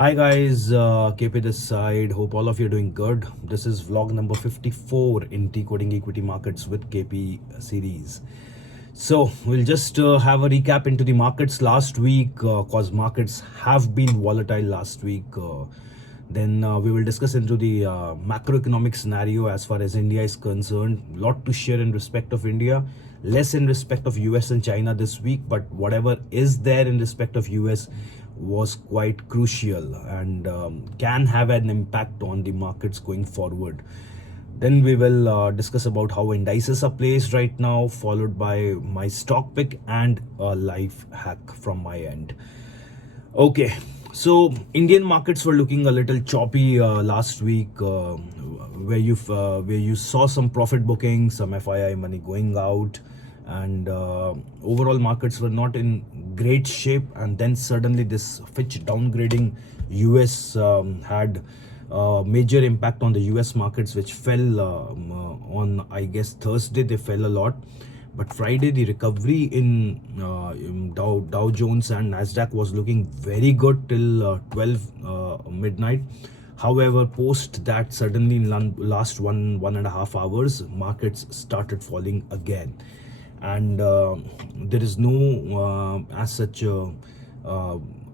Hi guys, KP this side. Hope all of you are doing good. This is vlog number 54 in Decoding Equity Markets with KP series. So we'll just have a recap into the markets last week cause markets have been volatile last week. Then we will discuss into the macroeconomic scenario as far as India is concerned. Lot to share in respect of India, less in respect of US and China this week, but whatever is there in respect of US was quite crucial and can have an impact on the markets going forward. Then we will discuss about how indices are placed right now, followed by my stock pick and a life hack from my end. Okay, so Indian markets were looking a little choppy last week, where you saw some profit booking, some FII money going out, and overall markets were not in great shape. And then suddenly this Fitch downgrading US had major impact on the US markets, which fell on, I guess, Thursday. They fell a lot, but Friday the recovery in Dow Jones and Nasdaq was looking very good till 12 midnight. However, post that, suddenly in last one and a half hours, markets started falling again, and there is no as such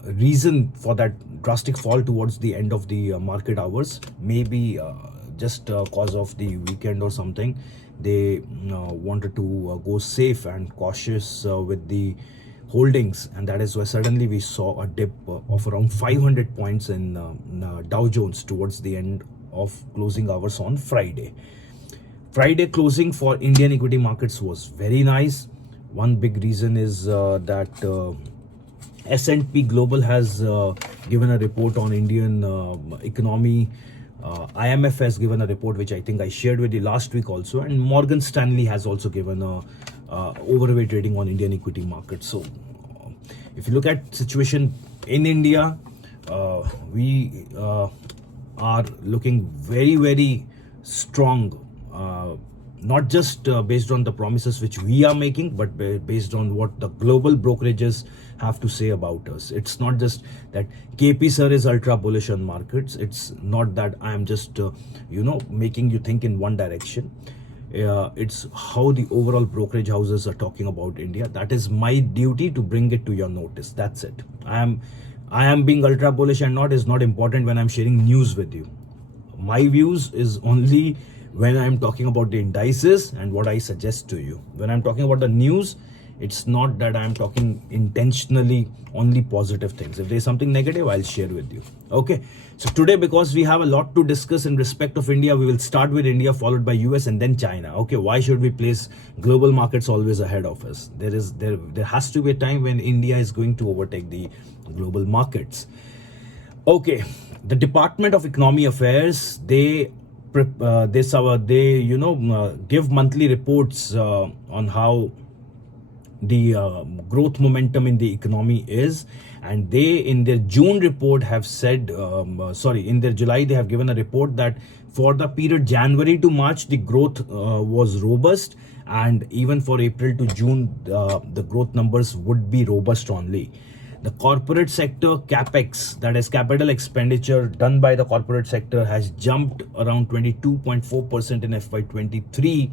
reason for that drastic fall towards the end of the market hours. Maybe just cause of the weekend or something, they wanted to go safe and cautious with the holdings, and that is why suddenly we saw a dip of around 500 points in Dow Jones towards the end of closing hours on Friday. Friday closing for Indian equity markets was very nice. One big reason is that S&P Global has given a report on Indian economy. IMF has given a report, which I think I shared with you last week also, and Morgan Stanley has also given a overweight rating on Indian equity markets. So if you look at situation in India, we are looking very strong, not just based on the promises which we are making, but based on what the global brokerages have to say about us. It's not just that KP sir is ultra bullish on markets. It's not that I am just making you think in one direction. It's how the overall brokerage houses are talking about India. That is my duty to bring it to your notice. That's it. I am being ultra bullish and not is not important when I'm sharing news with you. My views is only when I'm talking about the indices and what I suggest to you. When I'm talking about the news, it's not that I'm talking intentionally only positive things. If there's something negative, I'll share with you. Okay, so today, because we have a lot to discuss in respect of India, we will start with India, followed by US and then China. Okay, why should we place global markets always ahead of us? There has to be a time when India is going to overtake the global markets. Okay, the Department of Economy Affairs, they give monthly reports on how the growth momentum in the economy is, and they in their June report have said in their July they have given a report that for the period January to March the growth was robust, and even for April to June the growth numbers would be robust only. The corporate sector capex, that is capital expenditure done by the corporate sector, has jumped around 22.4% in FY23.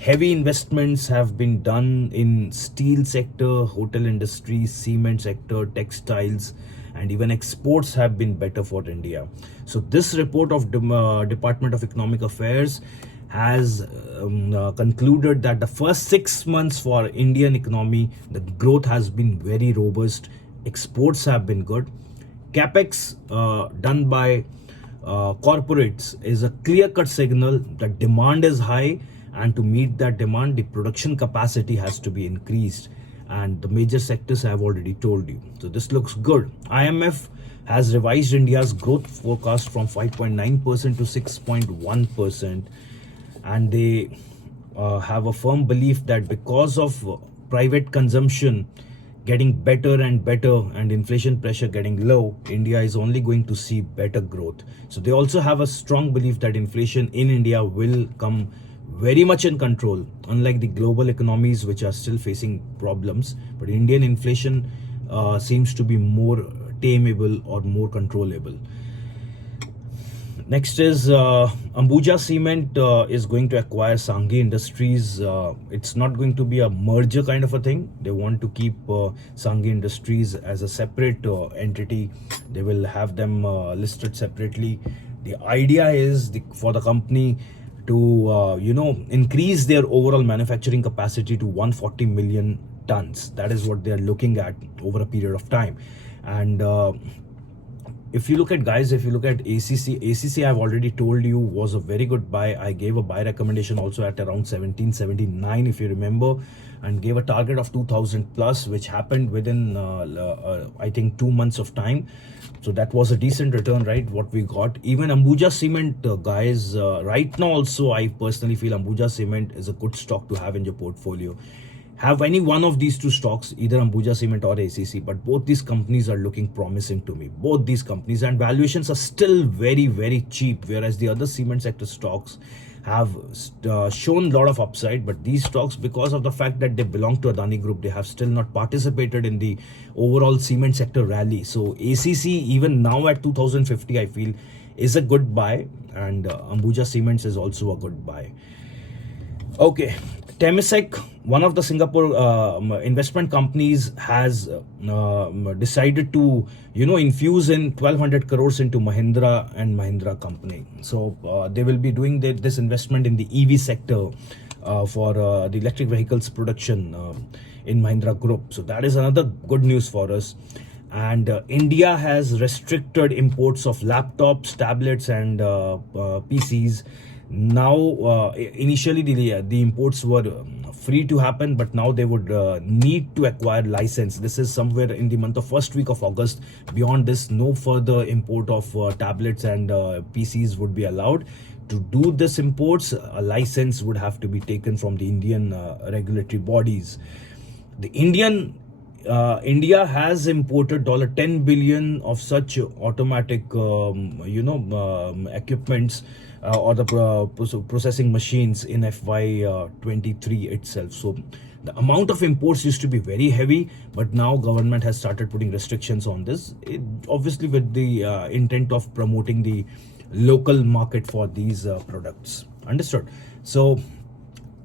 Heavy investments have been done in steel sector, hotel industry, cement sector, textiles, and even exports have been better for India. So this report of Department of Economic Affairs has concluded that the first 6 months for Indian economy, the growth has been very robust. Exports have been good. Capex done by corporates is a clear-cut signal that demand is high, and to meet that demand, the production capacity has to be increased. And the major sectors I have already told you. So this looks good. IMF has revised India's growth forecast from 5.9% to 6.1%. And they have a firm belief that because of private consumption getting better and better and inflation pressure getting low, India is only going to see better growth. So they also have a strong belief that inflation in India will come very much in control, unlike the global economies which are still facing problems. But Indian inflation seems to be more tameable or more controllable. Next is Ambuja Cement is going to acquire Sanghi Industries. It's not going to be a merger kind of a thing. They want to keep Sanghi Industries as a separate entity. They will have them listed separately. The idea is for the company to increase their overall manufacturing capacity to 140 million tons. That is what they are looking at over a period of time. And if you look at ACC, I've already told you was a very good buy. I gave a buy recommendation also at around 1779, if you remember, and gave a target of 2000 plus, which happened within I think 2 months of time. So that was a decent return, right? What we got. Even Ambuja Cement, guys, right now also I personally feel Ambuja Cement is a good stock to have in your portfolio. Have any one of these two stocks, either Ambuja Cement or ACC, but both these companies are looking promising to me. Both these companies, and valuations are still very, very cheap, whereas the other cement sector stocks have shown a lot of upside. But these stocks, because of the fact that they belong to Adani Group, they have still not participated in the overall cement sector rally. So ACC, even now at 2050, I feel is a good buy, and Ambuja Cements is also a good buy. Okay, Temasek, one of the Singapore investment companies, has decided to infuse in 1200 crores into Mahindra and Mahindra company. So they will be doing this investment in the EV sector for the electric vehicles production in Mahindra Group. So that is another good news for us. And India has restricted imports of laptops, tablets and PCs. Now initially the imports were free to happen, but now they would need to acquire license. This is somewhere in the month of first week of August. Beyond this, no further import of tablets and PCs would be allowed. To do this imports, a license would have to be taken from the Indian regulatory bodies. The India has imported $10 billion of such automatic equipments or the processing machines in FY23 itself. So the amount of imports used to be very heavy, but now government has started putting restrictions on this, obviously with the intent of promoting the local market for these products. Understood? So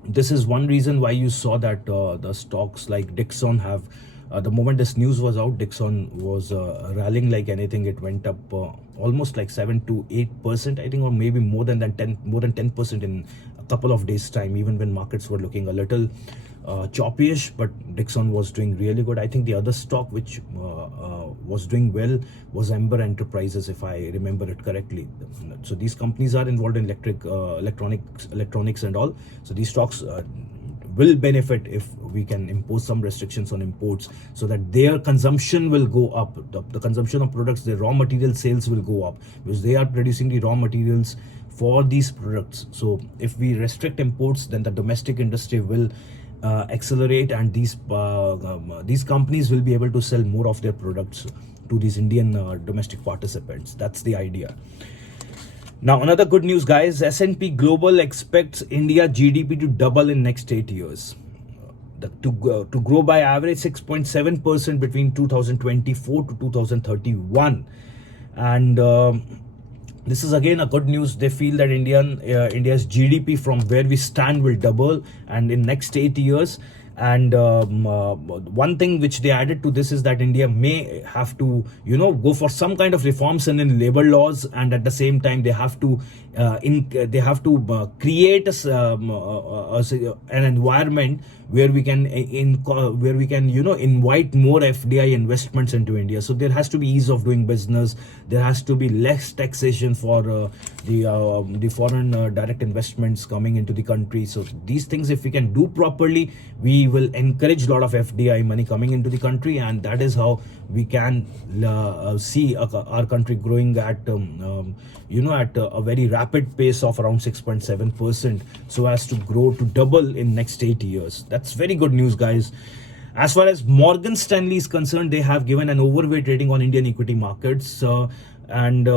this is one reason why you saw that the stocks like Dixon have the moment this news was out, Dixon was rallying like anything. It went up almost like 7 to 8%, I think, or maybe more than 10% in a couple of days time, even when markets were looking a little choppyish. But Dixon was doing really good. I think the other stock which was doing well was Ember Enterprises, if I remember it correctly. So these companies are involved in electronics and all. So these stocks will benefit if we can impose some restrictions on imports, so that their consumption will go up. The consumption of products, their raw material sales will go up, because they are producing the raw materials for these products. So if we restrict imports, then the domestic industry will accelerate, and these companies will be able to sell more of their products to these Indian domestic participants. That's the idea. Now, another good news, guys. S&P Global expects India GDP to double in next 8 years. To grow by average 6.7% between 2024 to 2031. And this is again a good news. They feel that India's GDP from where we stand will double and in next 8 years. And one thing which they added to this is that India may have to, go for some kind of reforms in labor laws, and at the same time they have to create an environment where we can invite more FDI investments into India. So there has to be ease of doing business. There has to be less taxation for the foreign direct investments coming into the country. So these things, if we can do properly, we will encourage a lot of FDI money coming into the country, and that is how we can see our country growing at a very rapid pace of around 6.7%, so as to grow to double in next 8 years. That's very good news, guys. As far as Morgan Stanley is concerned, they have given an overweight rating on Indian equity markets, and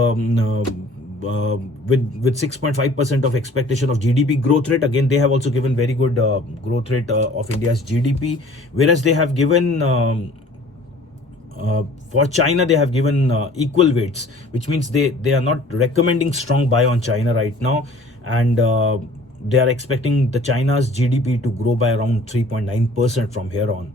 with 6.5% of expectation of GDP growth rate. Again, they have also given very good growth rate of India's GDP, whereas they have given for China, they have given equal weights, which means they are not recommending strong buy on China right now, and they are expecting the China's GDP to grow by around 3.9% from here on.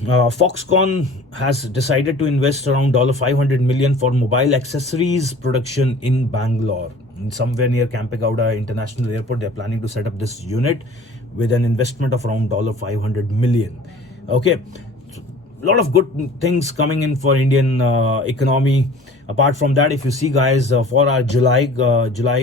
Foxconn has decided to invest around $500 million for mobile accessories production in Bangalore, somewhere near Kampegowda International Airport. They're planning to set up this unit with an investment of around $500 million. Okay, a lot of good things coming in for Indian economy. Apart from that, if you see, guys, for our July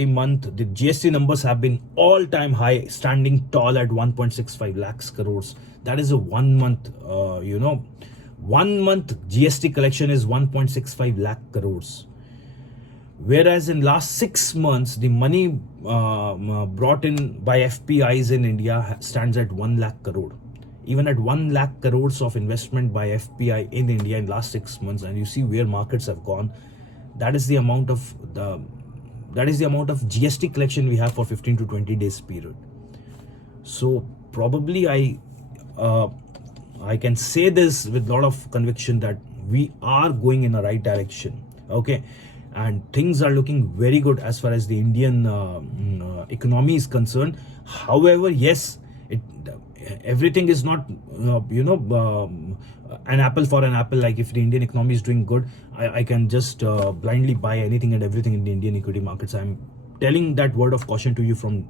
month, the GST numbers have been all-time high, standing tall at 1.65 lakhs crores. That is a 1 month, 1 month GST collection is 1.65 lakh crores. Whereas in last 6 months, the money brought in by FPIs in India stands at 1 lakh crore. Even at 1 lakh crores of investment by FPI in India in last 6 months, and you see where markets have gone, that is the amount of GST collection we have for 15 to 20 days period. So probably I can say this with a lot of conviction that we are going in the right direction. Okay, and things are looking very good as far as the Indian economy is concerned. However, yes, everything is not an apple for an apple. Like if the Indian economy is doing good, I can just blindly buy anything and everything in the Indian equity markets. I'm telling that word of caution to you from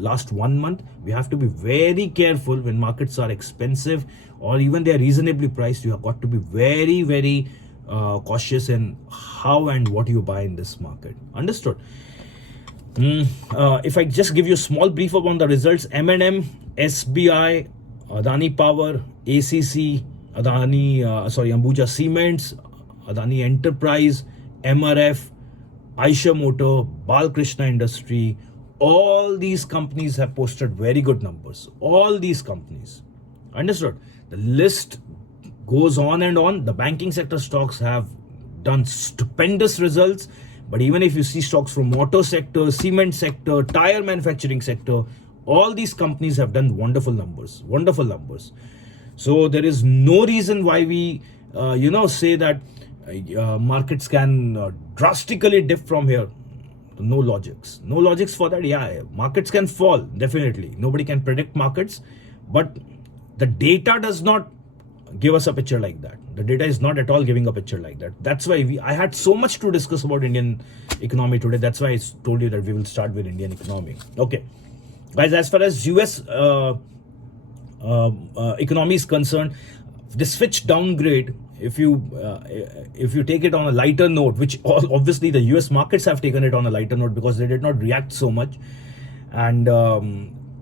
last 1 month. We have to be very careful when markets are expensive or even they are reasonably priced. You have got to be very, very cautious in how and what you buy in this market. Understood? If I just give you a small brief upon the results: M&M, SBI, Adani Power, ACC, Ambuja Cements, Adani Enterprise, MRF, Aisha Motor, Balkrishna Industry, all these companies have posted very good numbers. All these companies. Understood? The list goes on and on. The banking sector stocks have done stupendous results. But even if you see stocks from auto sector, cement sector, tire manufacturing sector, all these companies have done wonderful numbers. Wonderful numbers. So there is no reason why we, say that markets can drastically dip from here. No logics. No logics for that. Yeah, markets can fall, definitely. Nobody can predict markets. But the data does not give us a picture like that. The data is not at all giving a picture like that. That's why I had so much to discuss about Indian economy today. That's why I told you that we will start with Indian economy. Okay. Guys, as far as US economy is concerned, this Fitch downgrade, if you take it on a lighter note, which obviously the US markets have taken it on a lighter note because they did not react so much. And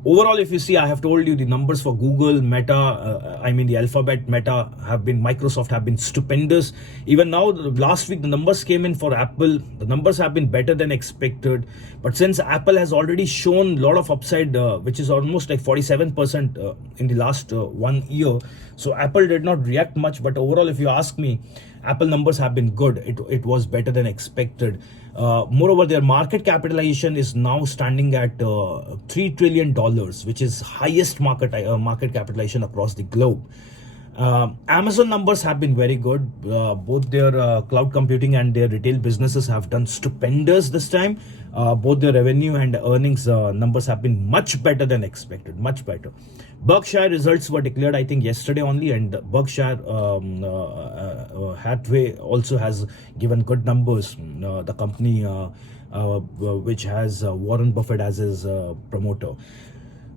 overall, if you see, I have told you the numbers for Google, Meta, the Alphabet, Meta Microsoft have been stupendous. Even now, last week, the numbers came in for Apple. The numbers have been better than expected. But since Apple has already shown a lot of upside, which is almost like 47% in the last 1 year, so Apple did not react much. But overall, if you ask me, Apple numbers have been good. It was better than expected. Moreover, their market capitalization is now standing at $3 trillion, which is highest market capitalization across the globe. Amazon numbers have been very good. Both their cloud computing and their retail businesses have done stupendous this time. Both their revenue and earnings numbers have been much better than expected, much better. Berkshire results were declared, I think, yesterday only, and Berkshire Hathaway also has given good numbers. The company which has Warren Buffett as his promoter.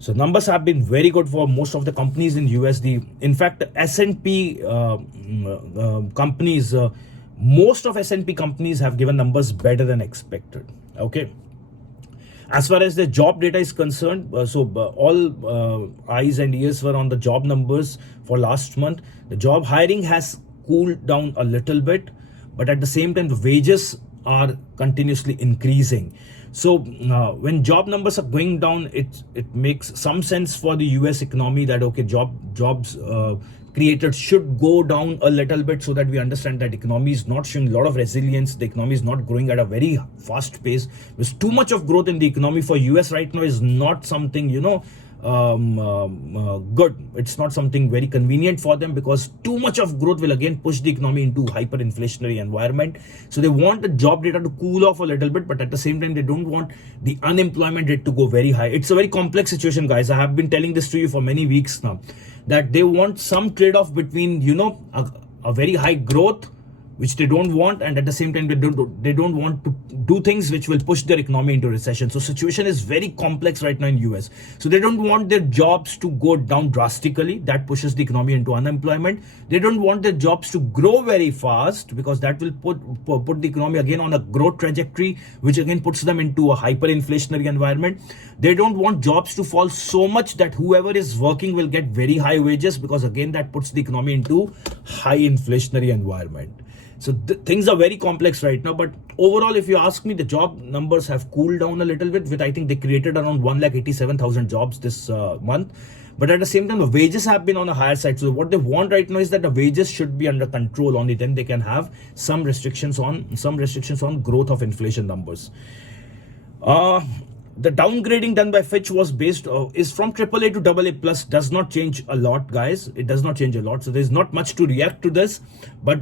So numbers have been very good for most of the companies in USD. In fact, S&P companies, most of S&P companies have given numbers better than expected. Okay. As far as the job data is concerned, all eyes and ears were on the job numbers for last month. The job hiring has cooled down a little bit, but at the same time, the wages are continuously increasing. So when job numbers are going down, it makes some sense for the US economy that, okay, jobs created should go down a little bit, so that we understand that economy is not showing a lot of resilience. The economy is not growing at a very fast pace. There's too much of growth in the economy for US right now is not something, good. It's not something very convenient for them, because too much of growth will again push the economy into hyperinflationary environment. So they want the job data to cool off a little bit, but at the same time they don't want the unemployment rate to go very high. It's a very complex situation, guys. I have been telling this to you for many weeks now, that they want some trade-off between, you know, a very high growth, which they don't want, and at the same time they don't want to do things which will push their economy into recession. So situation is very complex right now in US. So they don't want their jobs to go down drastically, that pushes the economy into unemployment. They don't want their jobs to grow very fast, because that will put the economy again on a growth trajectory, which again puts them into a hyperinflationary environment. They don't want jobs to fall so much that whoever is working will get very high wages, because again that puts the economy into high inflationary environment. So things are very complex right now. But overall, if you ask me, the job numbers have cooled down a little bit. With, I think they created around 1,87,000 jobs this month. But at the same time, the wages have been on a higher side. So what they want right now is that the wages should be under control. Only then they can have some restrictions on growth of inflation numbers. The downgrading done by Fitch was based is from AAA to AA plus. Does not change a lot, guys. It does not change a lot. So there's not much to react to this. But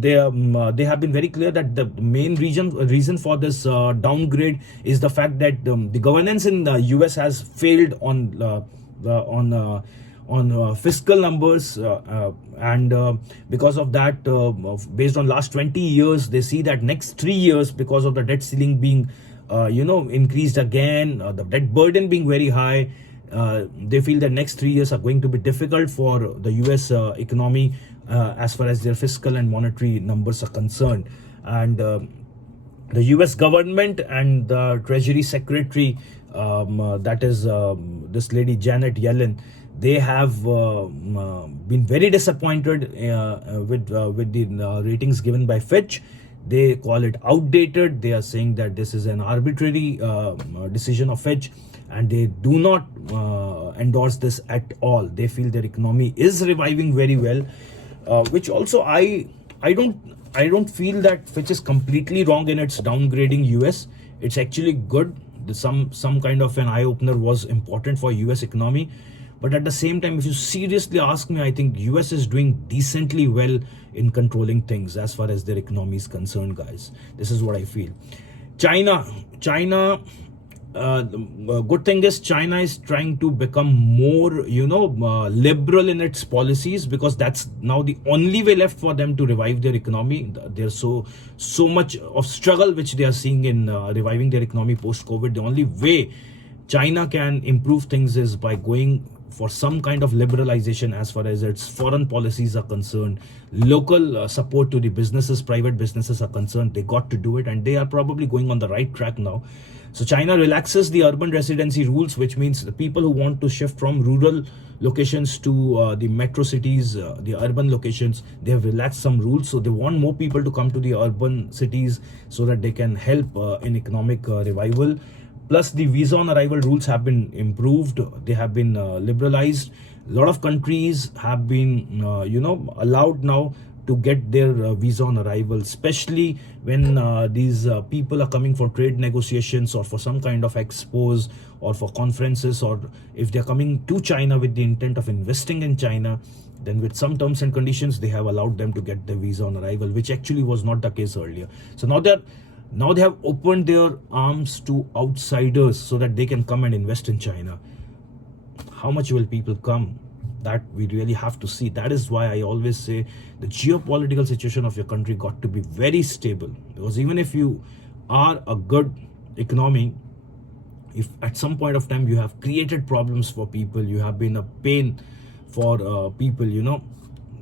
they have been very clear that the main reason for this downgrade is the fact that the governance in the US has failed on fiscal numbers, and because of that, based on last 20 years, they see that next 3 years, because of the debt ceiling being increased again, the debt burden being very high, they feel that next 3 years are going to be difficult for the US economy as far as their fiscal and monetary numbers are concerned. And the US government and the Treasury Secretary, that is this lady Janet Yellen, they have been very disappointed with the ratings given by Fitch. They call it outdated. They are saying that this is an arbitrary decision of Fitch, and they do not endorse this at all. They feel their economy is reviving very well, which also I don't feel that Fitch is completely wrong in its downgrading US. It's actually good. Some kind of an eye opener was important for US economy. But at the same time, if you seriously ask me, I think US is doing decently well in controlling things as far as their economy is concerned, guys. This is what I feel. China, the good thing is China is trying to become more, liberal in its policies, because that's now the only way left for them to revive their economy. There's so much of struggle which they are seeing in reviving their economy post-COVID. The only way China can improve things is by going for some kind of liberalization as far as its foreign policies are concerned. Local support to the businesses, private businesses are concerned. They got to do it, and they are probably going on the right track now. So China relaxes the urban residency rules, which means the people who want to shift from rural locations to the metro cities, the urban locations, they have relaxed some rules. So they want more people to come to the urban cities so that they can help in economic revival. Plus, the visa on arrival rules have been improved. They have been liberalized. A lot of countries have been, allowed now to get their visa on arrival, especially when these people are coming for trade negotiations or for some kind of expos or for conferences, or if they're coming to China with the intent of investing in China, then with some terms and conditions, they have allowed them to get the visa on arrival, which actually was not the case earlier. So now they have opened their arms to outsiders so that they can come and invest in China. How much will people come? That we really have to see. That is why I always say the geopolitical situation of your country got to be very stable. Because even if you are a good economy, if at some point of time you have created problems for people, you have been a pain for people,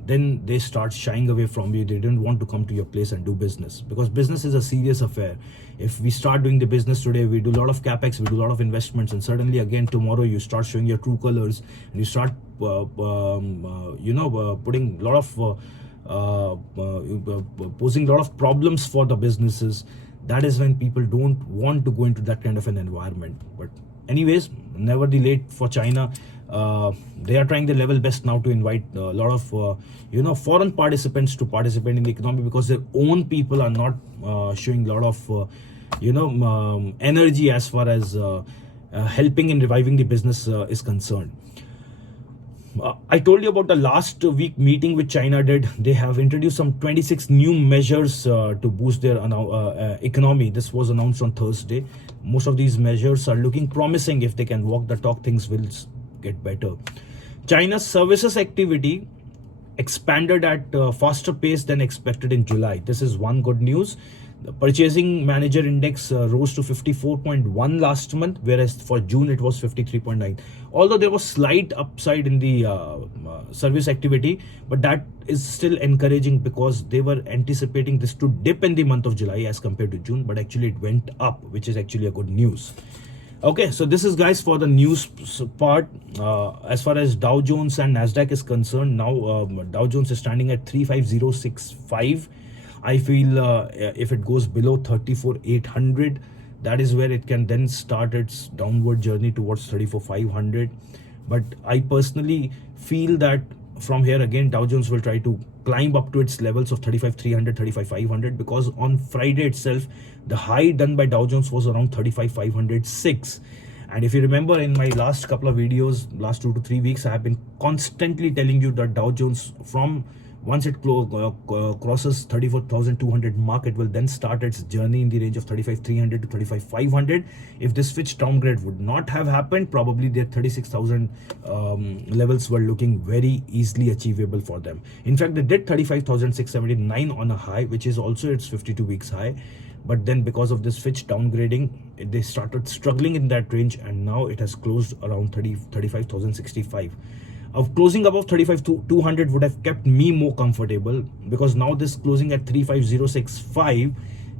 then they start shying away from you. They don't want to come to your place and do business, because business is a serious affair. If we start doing the business today, we do a lot of capex, we do a lot of investments, and suddenly again tomorrow you start showing your true colors and you start putting a lot of posing a lot of problems for the businesses. That is when people don't want to go into that kind of an environment. But anyways, never the late for China. They are trying their level best now to invite a lot of foreign participants to participate in the economy, because their own people are not showing a lot of energy as far as helping in reviving the business is concerned. I told you about the last week meeting which China did. They have introduced some 26 new measures to boost their economy. This was announced on Thursday. Most of these measures are looking promising. If they can walk the talk, things will get better. China's services activity expanded at a faster pace than expected in July. This is one good news. The purchasing manager index rose to 54.1 last month, whereas for June it was 53.9. Although there was slight upside in the service activity, but that is still encouraging because they were anticipating this to dip in the month of July as compared to June, but actually it went up, which is actually a good news. Okay, so this is, guys, for the news part. As far as Dow Jones and Nasdaq is concerned, now Dow Jones is standing at 35065. I feel if it goes below 34,800, that is where it can then start its downward journey towards 34,500. But I personally feel that from here again, Dow Jones will try to climb up to its levels of 35,300, 35,500, because on Friday itself, the high done by Dow Jones was around 35,506. And if you remember in my last couple of videos, last 2 to 3 weeks, I have been constantly telling you that Dow Jones, from once it crosses 34,200 mark, it will then start its journey in the range of 35,300 to 35,500. If this switch downgrade would not have happened, probably their 36,000 levels were looking very easily achievable for them. In fact, they did 35,679 on a high, which is also its 52 weeks high. But then because of this switch downgrading, they started struggling in that range, and now it has closed around 35,065. Of closing above 35,200 would have kept me more comfortable, because now this closing at 35,065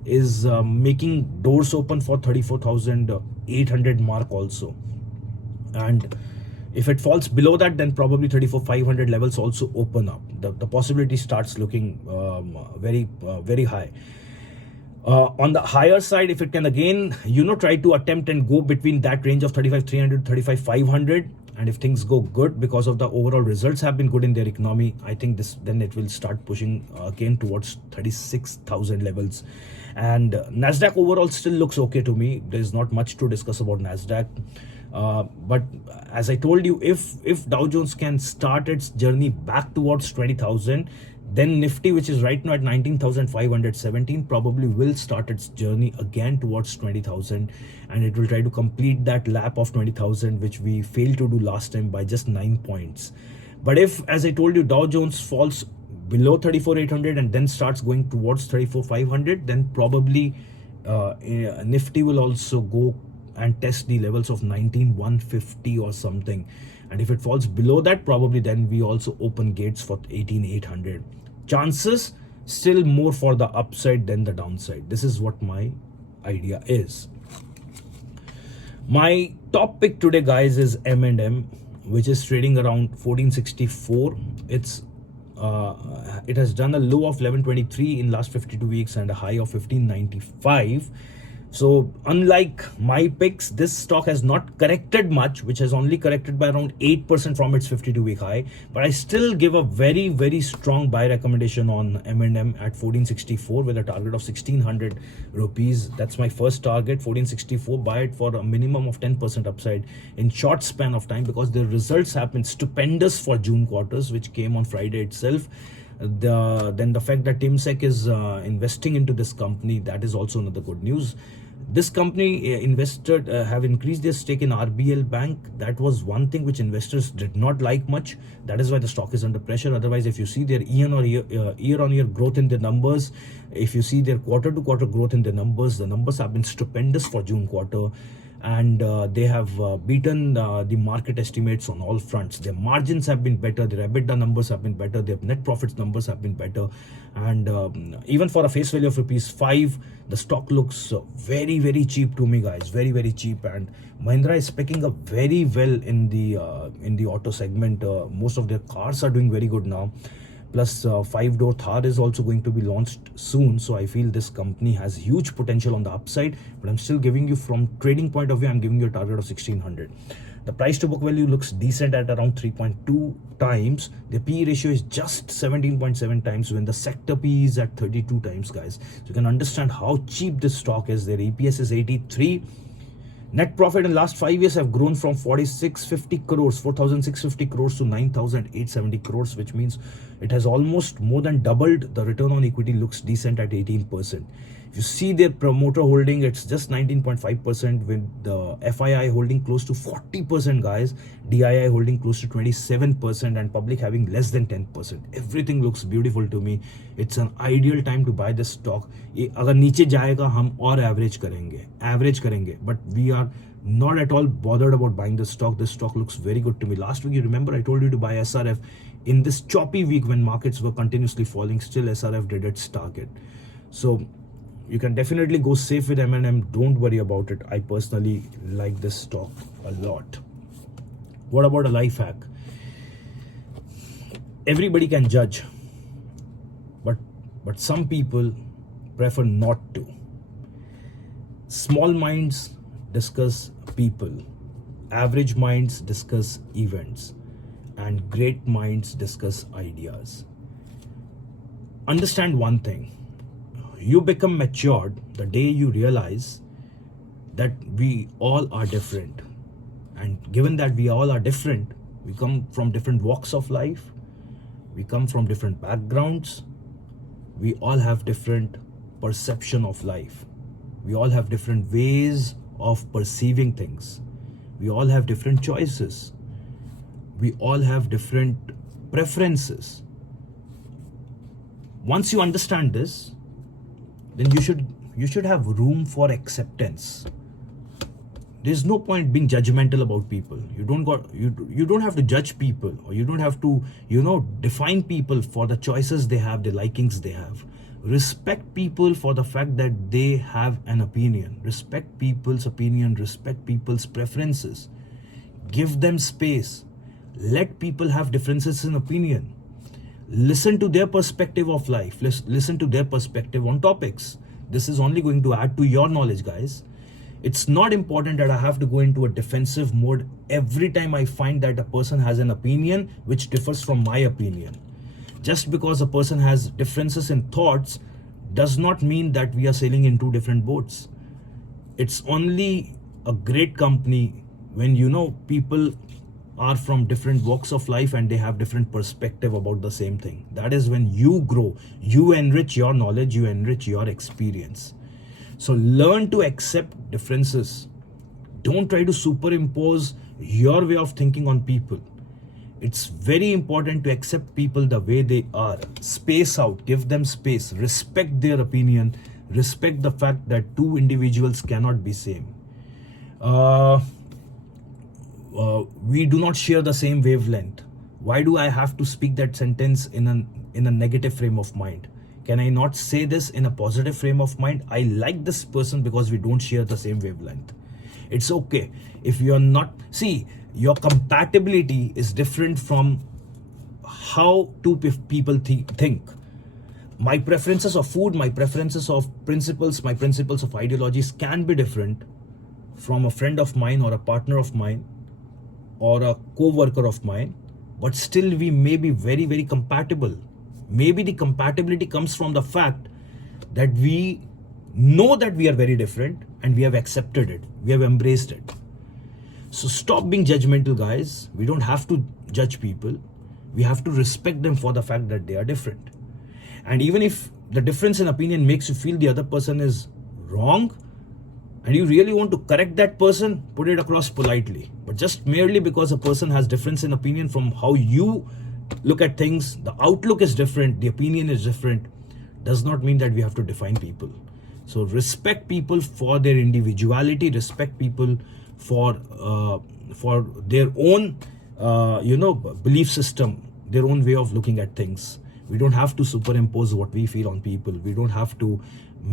is making doors open for 34,800 mark also. And if it falls below that, then probably 34,500 levels also open up. The possibility starts looking very high. On the higher side, if it can again, try to attempt and go between that range of 35,300 to 35,500, and if things go good because of the overall results have been good in their economy, I think then it will start pushing again towards 36,000 levels. And Nasdaq overall still looks okay to me. There's not much to discuss about Nasdaq. But as I told you, if Dow Jones can start its journey back towards 20,000, then Nifty, which is right now at 19,517, probably will start its journey again towards 20,000, and it will try to complete that lap of 20,000, which we failed to do last time by just 9 points. But if, as I told you, Dow Jones falls below 34,800 and then starts going towards 34,500, then probably Nifty will also go and test the levels of 19,150 or something. And if it falls below that, probably then we also open gates for 18,800. Chances still more for the upside than the downside. This is what my idea is. My top pick today, guys, is M&M, which is trading around 1464. It has done a low of 1123 in last 52 weeks and a high of 1595. So unlike my picks, this stock has not corrected much, which has only corrected by around 8% from its 52-week high. But I still give a very strong buy recommendation on M&M at 1464 with a target of 1,600 rupees. That's my first target, 1464. Buy it for a minimum of 10% upside in short span of time, because the results have been stupendous for June quarters, which came on Friday itself. Then the fact that Temasek is investing into this company, that is also another good news. This company invested have increased their stake in RBL Bank. That was one thing which investors did not like much. That is why the stock is under pressure. Otherwise, if you see their year-on-year growth in the numbers, if you see their quarter-to-quarter growth in the numbers have been stupendous for June quarter. And they have beaten the market estimates on all fronts. Their margins have been better, their EBITDA numbers have been better, their net profits numbers have been better, and even for a face value of ₹5, the stock looks very cheap to me, guys. Very cheap. And Mahindra is picking up very well in the auto segment. Most of their cars are doing very good now. Plus 5-door Thar is also going to be launched soon. So I feel this company has huge potential on the upside. But I'm still giving you, from trading point of view, I'm giving you a target of 1,600. The price to book value looks decent at around 3.2 times. The PE ratio is just 17.7 times when the sector PE is at 32 times, guys. So you can understand how cheap this stock is. Their EPS is 83. Net profit in last 5 years have grown from 4650 crores, 4650 crores to 9870 crores, which means it has almost more than doubled. The return on equity looks decent at 18%. If you see their promoter holding, it's just 19.5%, with the FII holding close to 40%, guys, DII holding close to 27%, and public having less than 10%. Everything looks beautiful to me. It's an ideal time to buy this stock. अगर नीचे जाएगा हम और average करेंगे, but we are not at all bothered about buying this stock. This stock looks very good to me. Last week, you remember I told you to buy SRF. In this choppy week when markets were continuously falling, still SRF did its target. So you can definitely go safe with M&M. Don't worry about it. I personally like this stock a lot. What about a life hack? Everybody can judge, but some people prefer not to. Small minds discuss people, average minds discuss events, and great minds discuss ideas. Understand one thing: you become matured the day you realize that we all are different. And given that we all are different, we come from different walks of life, we come from different backgrounds, we all have different perception of life, we all have different ways of perceiving things, we all have different choices, we all have different preferences. Once you understand this, then you should have room for acceptance. There's no point being judgmental about people. You don't have to judge people, or you don't have to define people for the choices they have, the likings they have. Respect people for the fact that they have an opinion. Respect people's opinion, respect people's preferences. Give them space. Let people have differences in opinion. Listen to their perspective of life. Listen to their perspective on topics. This is only going to add to your knowledge, guys. It's not important that I have to go into a defensive mode every time I find that a person has an opinion which differs from my opinion. Just because a person has differences in thoughts does not mean that we are sailing in two different boats. It's only a great company when people are from different walks of life and they have different perspective about the same thing. That is when you grow, you enrich your knowledge, you enrich your experience. So learn to accept differences. Don't try to superimpose your way of thinking on people. It's very important to accept people the way they are. Space out, give them space, respect their opinion, respect the fact that two individuals cannot be same. We do not share the same wavelength. Why do I have to speak that sentence in a negative frame of mind? Can I not say this in a positive frame of mind? I like this person because we don't share the same wavelength. It's okay if you're not. See, your compatibility is different from how two people think. My preferences of food, my preferences of principles, my principles of ideologies can be different from a friend of mine or a partner of mine or a co-worker of mine, but still we may be very, very compatible. Maybe the compatibility comes from the fact that we know that we are very different and we have accepted it, we have embraced it. So stop being judgmental, guys. We don't have to judge people. We have to respect them for the fact that they are different. And even if the difference in opinion makes you feel the other person is wrong, and you really want to correct that person, put it across politely. But just merely because a person has difference in opinion from how you look at things, the outlook is different, the opinion is different, does not mean that we have to define people. So respect people for their individuality, respect people for their own belief system, their own way of looking at things. We don't have to superimpose what we feel on people. We don't have to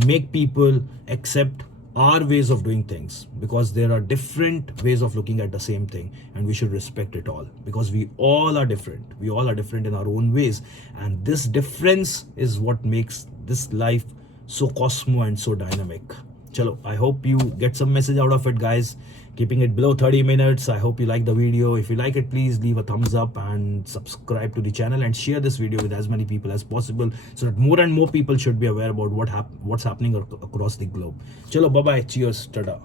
make people accept our ways of doing things, because there are different ways of looking at the same thing, and we should respect it all, because we all are different. We all are different in our own ways, and this difference is what makes this life so cosmo and so dynamic. Chalo, I hope you get some message out of it, guys. Keeping it below 30 minutes. I hope you like the video. If you like it, please leave a thumbs up and subscribe to the channel and share this video with as many people as possible, so that more and more people should be aware about what's happening across the globe. Chalo, bye bye, cheers, tada.